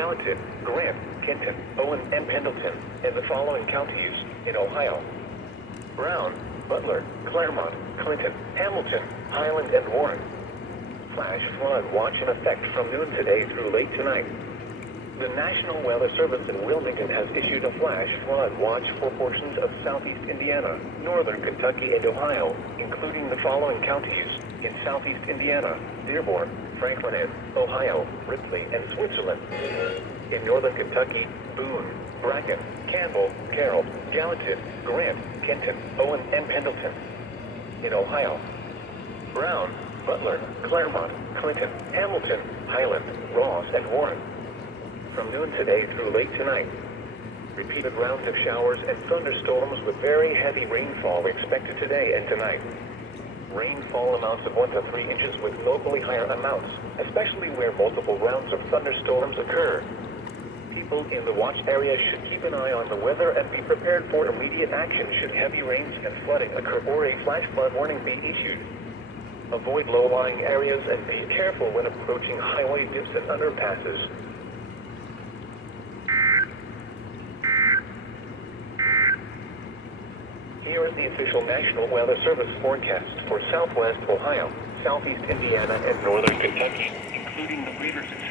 Gallatin, Grant, Kenton, Owen, and Pendleton, and the following counties in Ohio: Brown, Butler, Claremont, Clinton, Hamilton, Highland, and Warren. Flash flood watch in effect from noon today through late tonight. The National Weather Service in Wilmington has issued a flash flood watch for portions of southeast Indiana, northern Kentucky, and Ohio, including the following counties in southeast Indiana: Dearborn, Franklin, and Ohio, Ripley, and Switzerland. In northern Kentucky: Boone, Bracken, Campbell, Carroll, Gallatin, Grant, Kenton, Owen, and Pendleton. In Ohio: Brown, Butler, Claremont, Clinton, Hamilton, Highland, Ross, and Warren. From noon today through late tonight, repeated rounds of showers and thunderstorms with very heavy rainfall expected today and tonight. Rainfall amounts of 1 to 3 inches with locally higher amounts, especially where multiple rounds of thunderstorms occur. People in the watch area should keep an eye on the weather and be prepared for immediate action should heavy rains and flooding occur or a flash flood warning be issued. Avoid low-lying areas and be careful when approaching highway dips and underpasses. Here is the official National Weather Service forecast for Southwest Ohio, Southeast Indiana, and Northern Kentucky, including the greater Cincinnati.